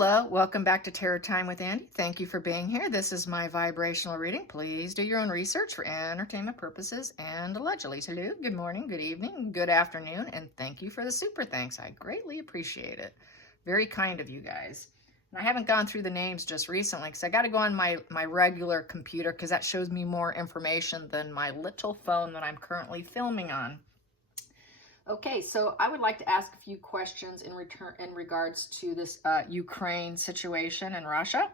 Hello, welcome back to Tarot Time with Andy. Thank you for being here. This is my vibrational reading. Please do your own research for entertainment purposes and allegedly. Hello, good morning, good evening, good afternoon, and thank you for the super thanks. I greatly appreciate it. Very kind of you guys. And I haven't gone through the names just recently because I got to go on my regular computer because that shows me more information than my little phone that I'm currently filming on. Okay, so I would like to ask a few questions in regards to this Ukraine situation in Russia.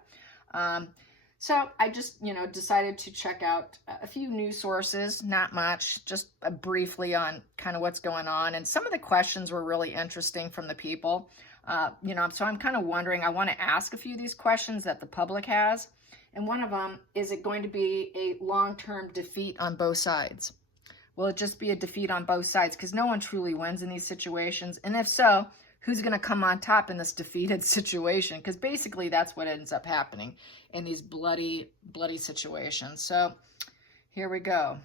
So I just, decided to check out a few news sources, not much, just briefly on kind of what's going on. And some of the questions were really interesting from the people. So I'm kind of wondering, I want to ask a few of these questions that the public has. And one of them, is it going to be a long-term defeat on both sides? Will it just be a defeat on both sides? Because no one truly wins in these situations. And if so, who's going to come on top in this defeated situation? Because basically that's what ends up happening in these bloody situations. So here we go.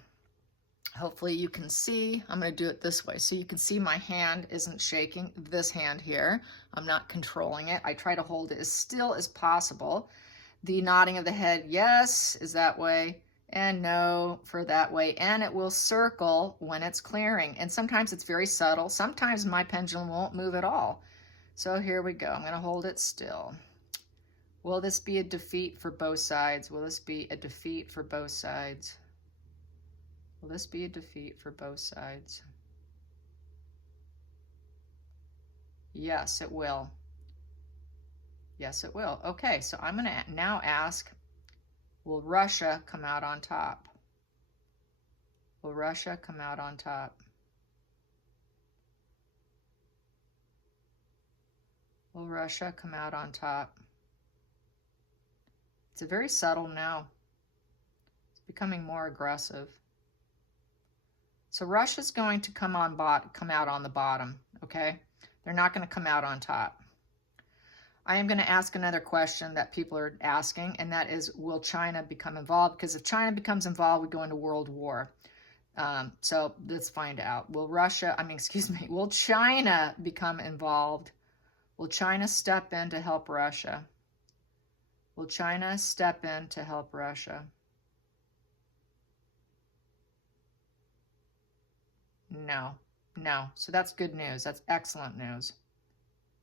Hopefully you can see. I'm going to do it this way. So you can see my hand isn't shaking. This hand here, I'm not controlling it. I try to hold it as still as possible. The nodding of the head, yes, is that way. And no for that way, and it will circle when it's clearing. And sometimes it's very subtle. Sometimes my pendulum won't move at all. So here we go. I'm going to hold it still. Will this be a defeat for both sides? Will this be a defeat for both sides? Will this be a defeat for both sides? Yes, it will. Yes, it will. Okay, so I'm going to now ask, will Russia come out on top? Will Russia come out on top? Will Russia come out on top? It's a very subtle no. It's becoming more aggressive. So Russia's going to come out on the bottom, okay? They're not going to come out on top. I am going to ask another question that people are asking, and that is, will China become involved? Because if China becomes involved, we go into World War. So let's find out. Will China become involved? Will China step in to help Russia? Will China step in to help Russia? No. No. So that's good news. That's excellent news.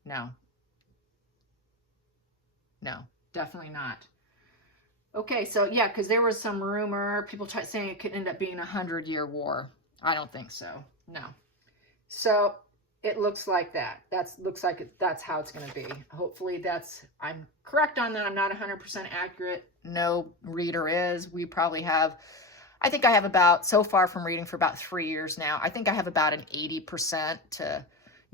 No. No, definitely not. Okay, so yeah, because there was some rumor, people saying it could end up being a 100-year war. I don't think so. No. So it looks like that. That's how it's going to be. Hopefully I'm correct on that. I'm not 100% accurate. No reader is. We probably have, I think I have about, so far from reading for about 3 years now, I think I have about an 80% to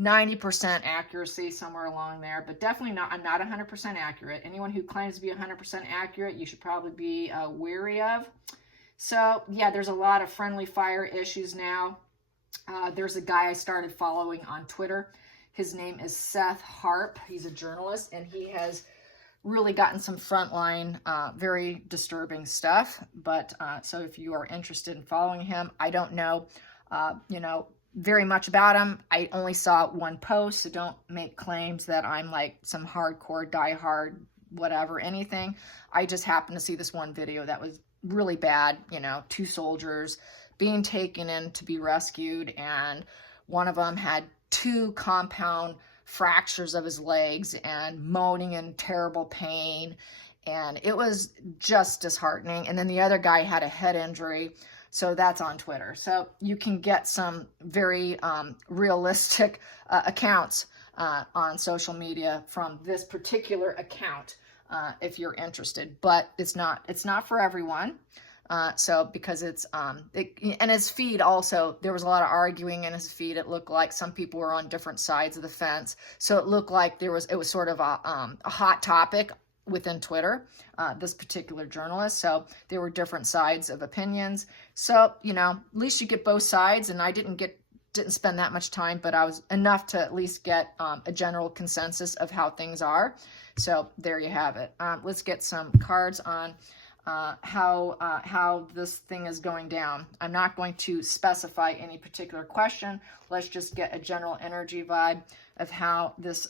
90% accuracy, somewhere along there, but definitely not, I'm not 100% accurate. Anyone who claims to be 100% accurate, you should probably be wary of. So yeah, there's a lot of friendly fire issues now. There's a guy I started following on Twitter. His name is Seth Harp. He's a journalist, and he has really gotten some frontline, very disturbing stuff. But so if you are interested in following him, I don't know, very much about him. I only saw one post, so don't make claims that I'm like some hardcore, diehard, whatever, anything. I just happened to see this one video that was really bad, 2 soldiers being taken in to be rescued, and one of them had 2 compound fractures of his legs and moaning in terrible pain, and it was just disheartening. And then the other guy had a head injury. So that's on Twitter. So you can get some very realistic accounts on social media from this particular account if you're interested. But it's not for everyone. So because and his feed also, there was a lot of arguing in his feed. It looked like some people were on different sides of the fence. So it looked like it was sort of a hot topic within Twitter, this particular journalist. So there were different sides of opinions. So, at least you get both sides, and I didn't spend that much time, but I was enough to at least get a general consensus of how things are. So there you have it. Let's get some cards on how this thing is going down. I'm not going to specify any particular question. Let's just get a general energy vibe of how this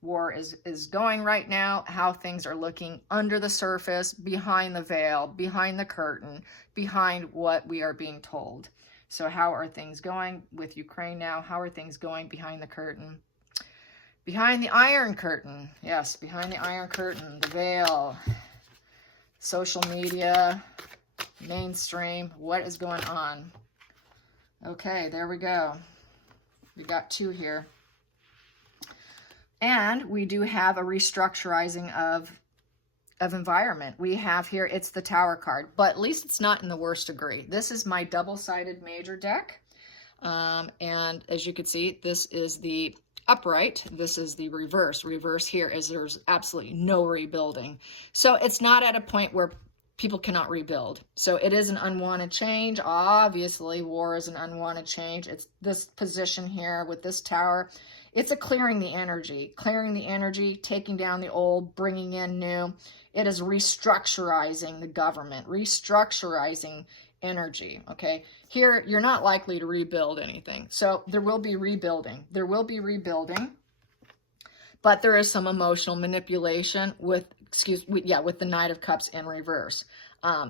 war is going right now, how things are looking under the surface, behind the veil, behind the curtain, behind what we are being told. So how are things going with Ukraine now? How are things going behind the curtain? Behind the Iron Curtain. Yes, behind the Iron Curtain, the veil, social media, mainstream, what is going on? Okay, there we go. We got 2 here. And we do have a restructurizing of environment. We have here, it's the Tower card, but at least it's not in the worst degree. This is my double-sided major deck. And as you can see, this is the upright. This is the reverse. Reverse here is there's absolutely no rebuilding. So it's not at a point where people cannot rebuild. So it is an unwanted change. Obviously, war is an unwanted change. It's this position here with this tower. It's a clearing the energy, taking down the old, bringing in new. It is restructurizing the government, restructurizing energy, okay? Here, you're not likely to rebuild anything. So there will be rebuilding. There will be rebuilding, but there is some emotional manipulation with, with the Knight of Cups in reverse.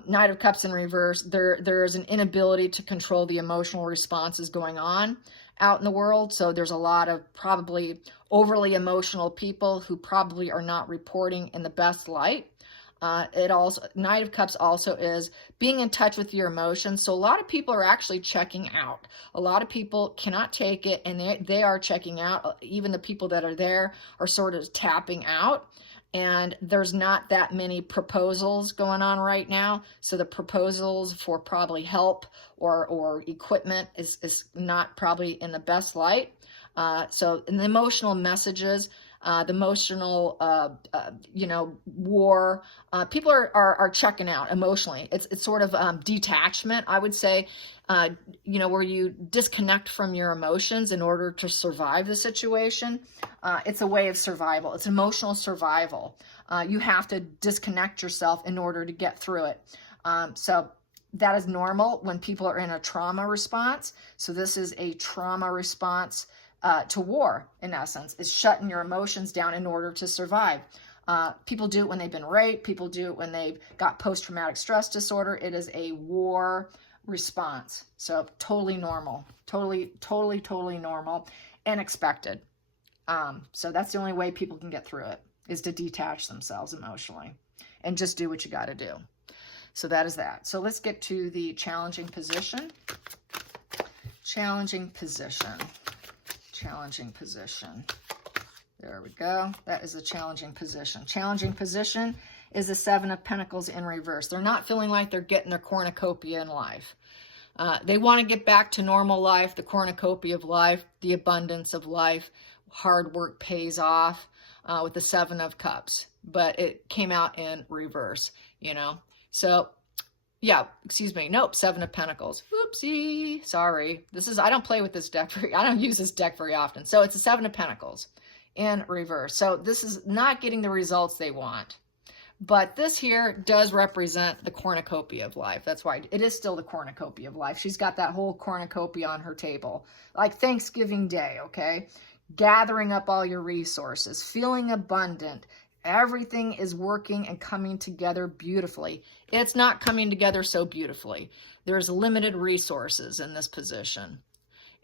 Knight of Cups in reverse, there is an inability to control the emotional responses going on out in the world. So there's a lot of probably overly emotional people who probably are not reporting in the best light. It also, Knight of Cups also is being in touch with your emotions. So a lot of people are actually checking out. A lot of people cannot take it, and they are checking out. Even the people that are there are sort of tapping out. And there's not that many proposals going on right now. So the proposals for probably help or equipment is not probably in the best light. So in the emotional messages, the emotional, war, people are checking out emotionally. It's sort of detachment, I would say, where you disconnect from your emotions in order to survive the situation. It's a way of survival. It's emotional survival. You have to disconnect yourself in order to get through it. So that is normal when people are in a trauma response. So this is a trauma response to war, in essence, is shutting your emotions down in order to survive. People do it when they've been raped. People do it when they've got post-traumatic stress disorder. It is a war response. So totally normal, totally normal and expected. So that's the only way people can get through it, is to detach themselves emotionally and just do what you got to do. So that is that. So let's get to the challenging position. Challenging position. Challenging position. There we go. That is a challenging position. Challenging position is the Seven of Pentacles in reverse. They're not feeling like they're getting their cornucopia in life. They want to get back to normal life, the cornucopia of life, the abundance of life. Hard work pays off with the Seven of Cups. But it came out in reverse, So yeah, excuse me. Nope, Seven of Pentacles. Oopsie, sorry. I don't play with this deck I don't use this deck very often. So it's a Seven of Pentacles in reverse. So this is not getting the results they want. But this here does represent the cornucopia of life. That's why it is still the cornucopia of life. She's got that whole cornucopia on her table. Like Thanksgiving Day, okay? Gathering up all your resources, feeling abundant. Everything is working and coming together beautifully. It's not coming together so beautifully. There's limited resources in this position.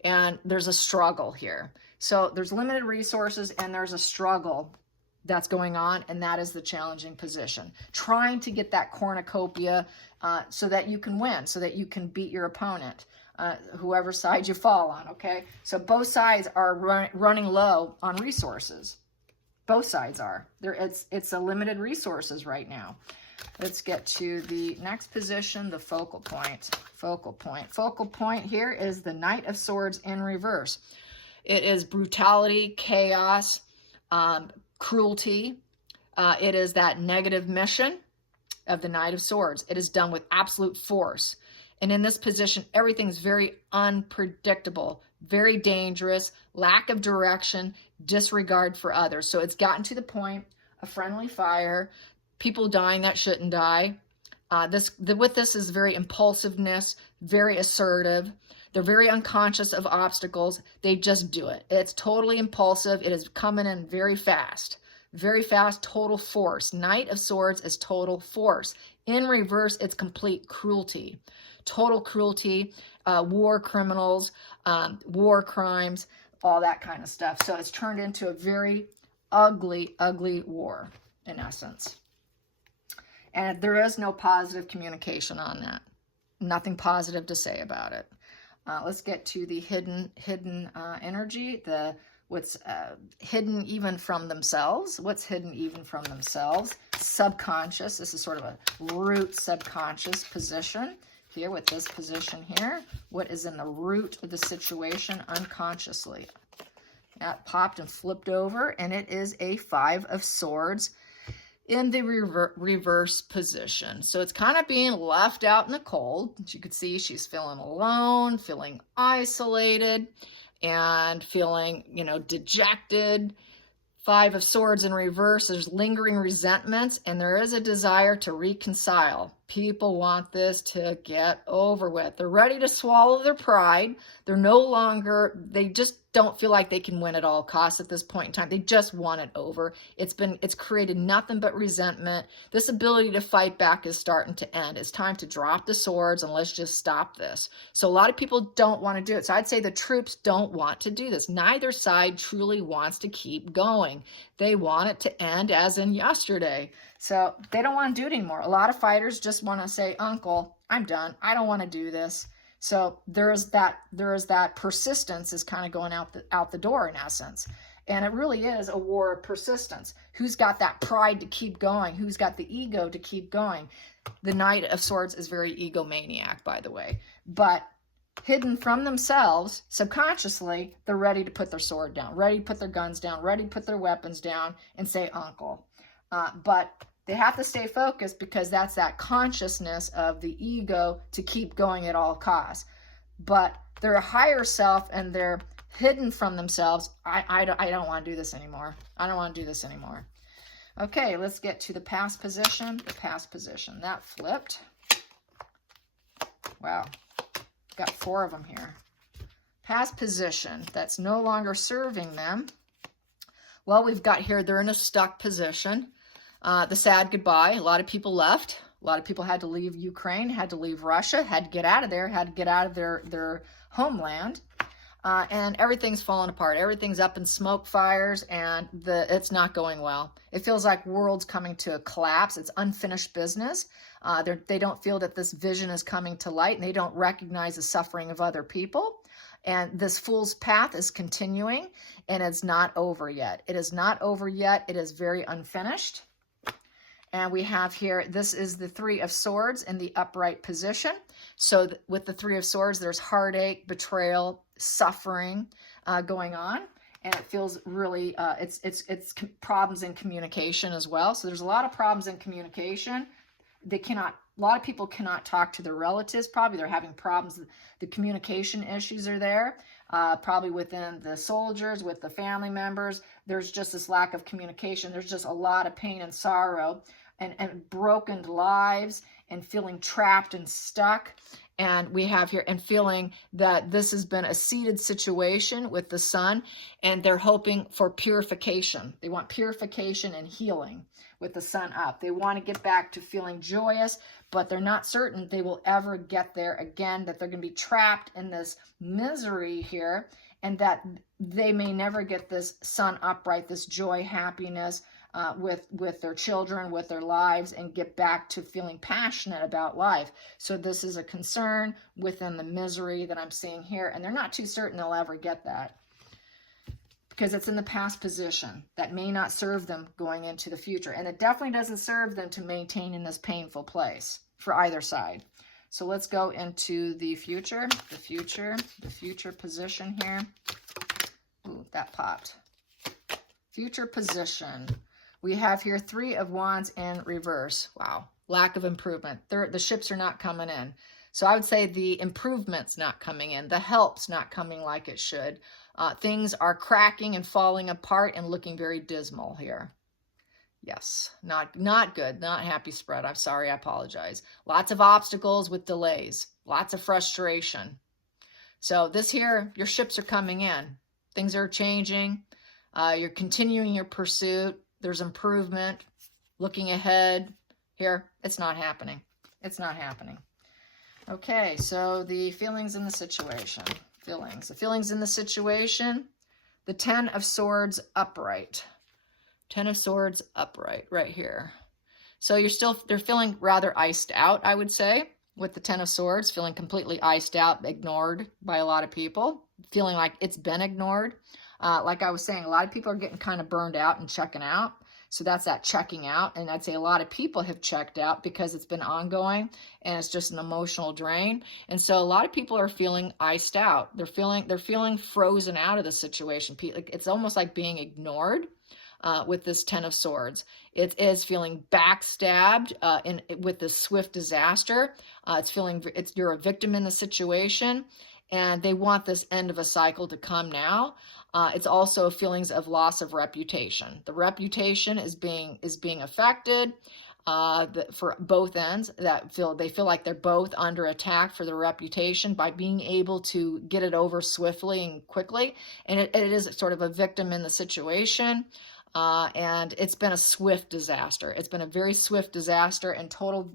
And there's a struggle here. So there's limited resources and there's a struggle that's going on, and that is the challenging position. Trying to get that cornucopia so that you can win, so that you can beat your opponent, whoever side you fall on, okay? So both sides are running low on resources. Both sides are. It's a limited resources right now. Let's get to the next position, the focal point. Focal point. Focal point here is the Knight of Swords in reverse. It is brutality, chaos, cruelty. It is that negative mission of the Knight of Swords. It is done with absolute force. And in this position, everything's very unpredictable, very dangerous, lack of direction, disregard for others. So it's gotten to the point of friendly fire, people dying that shouldn't die. With this is very impulsiveness, very assertive. They're very unconscious of obstacles. They just do it. It's totally impulsive. It is coming in very fast. Very fast, total force. Knight of Swords is total force. In reverse, it's complete cruelty. Total cruelty, war criminals, war crimes, all that kind of stuff. So it's turned into a very ugly, ugly war, in essence. And there is no positive communication on that. Nothing positive to say about it. Let's get to the hidden energy, what's hidden even from themselves. What's hidden even from themselves? Subconscious. This is sort of a root subconscious position here with this position here. What is in the root of the situation unconsciously? That popped and flipped over, and it is a 5 of Swords in the reverse position. So it's kind of being left out in the cold. As you can see, she's feeling alone, feeling isolated, and feeling, you know, dejected. 5 of Swords in reverse, there's lingering resentments, and there is a desire to reconcile. People want this to get over with. They're ready to swallow their pride. They're no longer, they just don't feel like they can win at all costs at this point in time. They just want it over. It's created nothing but resentment. This ability to fight back is starting to end. It's time to drop the swords and let's just stop this. So a lot of people don't want to do it. So I'd say the troops don't want to do this. Neither side truly wants to keep going. They want it to end as in yesterday. So they don't want to do it anymore. A lot of fighters just want to say, Uncle, I'm done. I don't want to do this. So there is that persistence is kind of going out the door in essence. And it really is a war of persistence. Who's got that pride to keep going? Who's got the ego to keep going? The Knight of Swords is very egomaniac, by the way. But hidden from themselves, subconsciously, they're ready to put their sword down, ready to put their guns down, ready to put their weapons down and say, Uncle. But they have to stay focused because that's that consciousness of the ego to keep going at all costs. But their higher self and they're hidden from themselves. I don't want to do this anymore. I don't want to do this anymore. Okay, let's get to the past position. The past position. That flipped. Wow. Got 4 of them here. Past position. That's no longer serving them. Well, we've got here, they're in a stuck position. The sad goodbye. A lot of people left. A lot of people had to leave Ukraine, had to leave Russia, had to get out of there, had to get out of their homeland. And everything's falling apart. Everything's up in smoke fires, and it's not going well. It feels like world's coming to a collapse. It's unfinished business. They don't feel that this vision is coming to light, and they don't recognize the suffering of other people. And this fool's path is continuing, and it's not over yet. It is not over yet. It is very unfinished. And we have here, this is the 3 of Swords in the upright position. So with the 3 of Swords, there's heartache, betrayal, suffering going on. And it feels really, it's problems in communication as well. So there's a lot of problems in communication. A lot of people cannot talk to their relatives. Probably they're having problems. The communication issues are there. Probably within the soldiers, with the family members. There's just this lack of communication. There's just a lot of pain and sorrow. And broken lives and feeling trapped and stuck. And we have here, and feeling that this has been a seeded situation with the sun, and they're hoping for purification. They want purification and healing with the sun up. They want to get back to feeling joyous, but they're not certain they will ever get there again, that they're going to be trapped in this misery here, and that they may never get this sun upright, this joy, happiness, with their children, with their lives, and get back to feeling passionate about life. So this is a concern within the misery that I'm seeing here, and they're not too certain they'll ever get that because it's in the past position that may not serve them going into the future, and it definitely doesn't serve them to maintain in this painful place for either side. So let's go into the future, the future position here. Ooh, that popped. Future position. We have here 3 of Wands in reverse. Wow, lack of improvement. The ships are not coming in. So I would say the improvement's not coming in. The help's not coming like it should. Things are cracking and falling apart and looking very dismal here. Yes, not good, not happy spread. I'm sorry, I apologize. Lots of obstacles with delays, lots of frustration. So this here, your ships are coming in. Things are changing. You're continuing your pursuit. There's improvement. Looking ahead. Here, it's not happening. It's not happening. Okay, so the feelings in the situation. The feelings in the situation. The 10 of Swords upright. 10 of Swords upright right here. So they're feeling rather iced out, I would say, with the 10 of Swords, feeling completely iced out, ignored by a lot of people, feeling like it's been ignored. Like I was saying, a lot of people are getting kind of burned out and checking out. So that's that checking out. And I'd say a lot of people have checked out because it's been ongoing and it's just an emotional drain. And so a lot of people are feeling iced out. They're feeling frozen out of the situation. It's almost like being ignored. With this 10 of Swords. It is feeling backstabbed with this swift disaster. You're a victim in the situation, and they want this end of a cycle to come now. It's also feelings of loss of reputation. The reputation is being affected for both ends. They feel like they're both under attack for their reputation by being able to get it over swiftly and quickly. And it is sort of a victim in the situation. And it's been a swift disaster. It's been a very swift disaster and total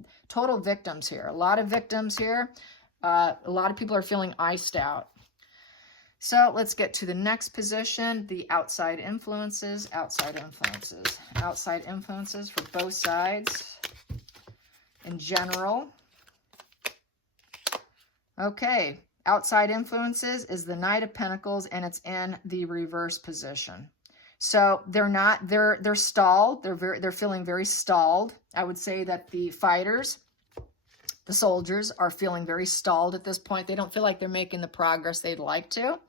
victims here. A lot of victims here. A lot of people are feeling iced out. So let's get to the next position, the outside influences. Outside influences for both sides in general. Okay, outside influences is the Knight of Pentacles, and it's in the reverse position. So they're stalled. They're feeling very stalled. I would say that the fighters, the soldiers, are feeling very stalled at this point. They don't feel like they're making the progress they'd like to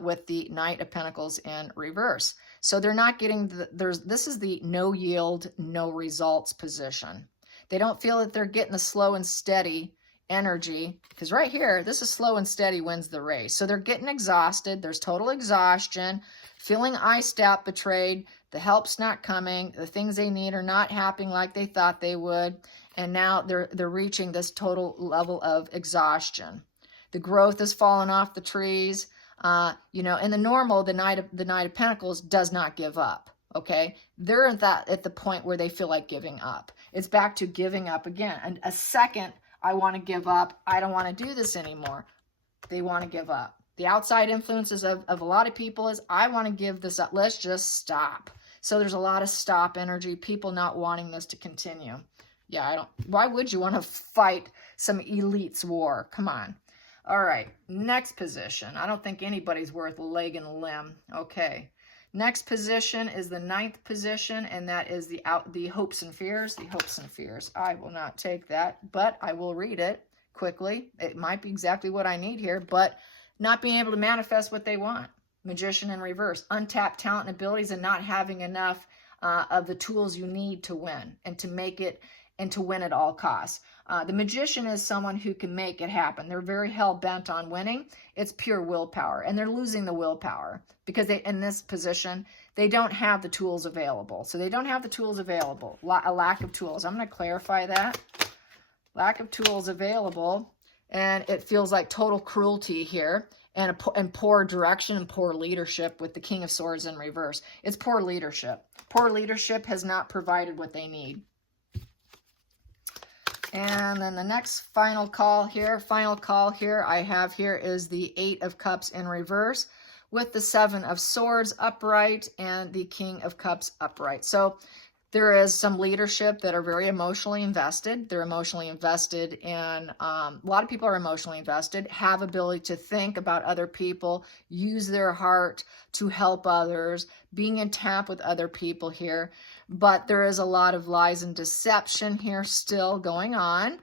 with the Knight of Pentacles in reverse. So they're not getting this is the no yield, no results position. They don't feel that they're getting the slow and steady energy, because right here, this is slow and steady wins the race. So they're getting exhausted. There's total exhaustion, feeling iced out, betrayed. The help's not coming. The things they need are not happening like they thought they would. And now they're reaching this total level of exhaustion. The growth has fallen off the trees. In the normal, the Knight of Pentacles does not give up. Okay, they're at the point where they feel like giving up. It's back to giving up again. And a second, I want to give up. I don't want to do this anymore. They want to give up. The outside influences of a lot of people is, I want to give this up. Let's just stop. So there's a lot of stop energy, people not wanting this to continue. Yeah, why would you want to fight some elites war? Come on. All right, next position. I don't think anybody's worth a leg and a limb. Okay. Next position is the 9th position, and that is the hopes and fears. The hopes and fears. I will not take that, but I will read it quickly. It might be exactly what I need here, but not being able to manifest what they want. Magician in reverse. Untapped talent and abilities, and not having enough of the tools you need to win and to make it and to win at all costs. The magician is someone who can make it happen. They're very hell-bent on winning. It's pure willpower, and they're losing the willpower because in this position, they don't have the tools available. So they don't have the tools available, a lack of tools. I'm going to clarify that. Lack of tools available, and it feels like total cruelty here and poor direction and poor leadership with the King of Swords in reverse. It's poor leadership. Poor leadership has not provided what they need. And then the next final call here I have here is the 8 of Cups in reverse with the 7 of Swords upright and the King of Cups upright. So there is some leadership that are very emotionally invested. They're emotionally invested in, a lot of people are emotionally invested, have ability to think about other people, use their heart to help others, being in tap with other people here. But there is a lot of lies and deception here still going on.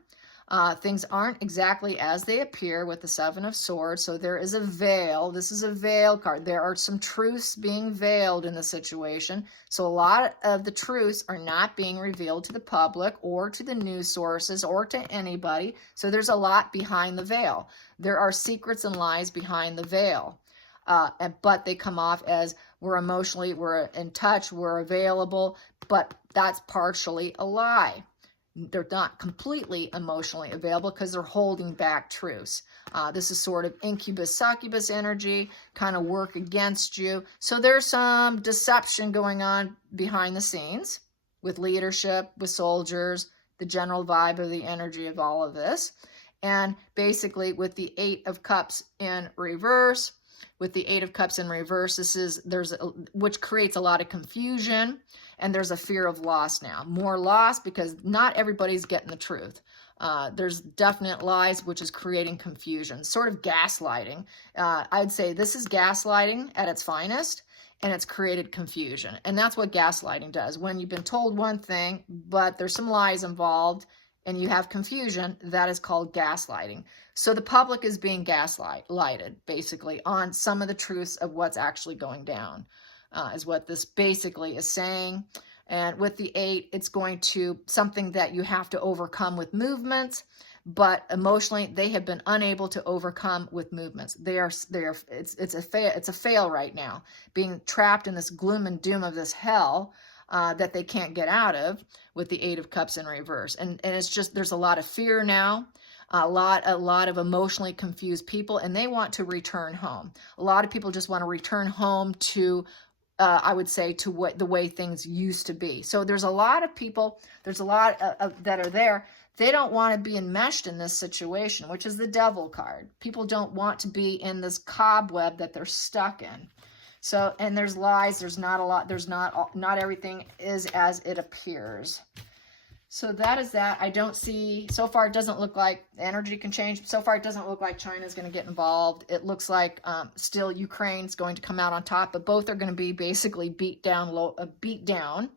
Things aren't exactly as they appear with the 7 of Swords. So there is a veil. This is a veil card. There are some truths being veiled in the situation. So a lot of the truths are not being revealed to the public or to the news sources or to anybody. So there's a lot behind the veil. There are secrets and lies behind the veil. But they come off as we're in touch, we're available, but that's partially a lie. they're not completely emotionally available because they're holding back truths. This is sort of incubus, succubus energy, kind of work against you. So there's some deception going on behind the scenes with leadership, with soldiers, the general vibe of the energy of all of this. And basically with the Eight of Cups in reverse, with the Eight of Cups in reverse, which creates a lot of confusion, and there's a fear of loss now. More loss because not everybody's getting the truth. There's definite lies, which is creating confusion, sort of gaslighting. I'd say this is gaslighting at its finest, and it's created confusion. And that's what gaslighting does. When you've been told one thing, but there's some lies involved, and you have confusion, that is called gaslighting. So the public is being gaslighted, basically, on some of the truths of what's actually going down, is what this basically is saying. And with the 8, it's going to something that you have to overcome with movements, but emotionally they have been unable to overcome with movements. It's a fail right now, being trapped in this gloom and doom of this hell that they can't get out of with the 8 of Cups in reverse. And it's just, there's a lot of fear now, a lot of emotionally confused people, and they want to return home. A lot of people just want to return home to, I would say, to the way things used to be. So there's a lot of people, there's a lot that are there. They don't want to be enmeshed in this situation, which is the Devil card. People don't want to be in this cobweb that they're stuck in. So, and there's lies, there's not a lot, not everything is as it appears. So that is that. I don't see, so far it doesn't look like energy can change. So far it doesn't look like China's going to get involved. It looks like still Ukraine's going to come out on top, but both are going to be basically beat down.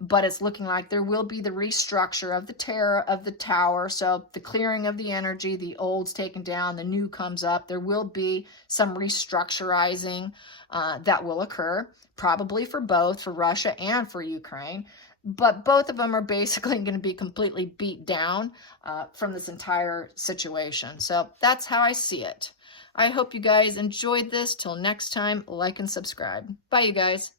But it's looking like there will be the restructure of the tower. So the clearing of the energy, the old's taken down, the new comes up. There will be some restructurizing that will occur, probably for both, for Russia and for Ukraine. But both of them are basically going to be completely beat down from this entire situation. So that's how I see it. I hope you guys enjoyed this. Till next time, like and subscribe. Bye, you guys.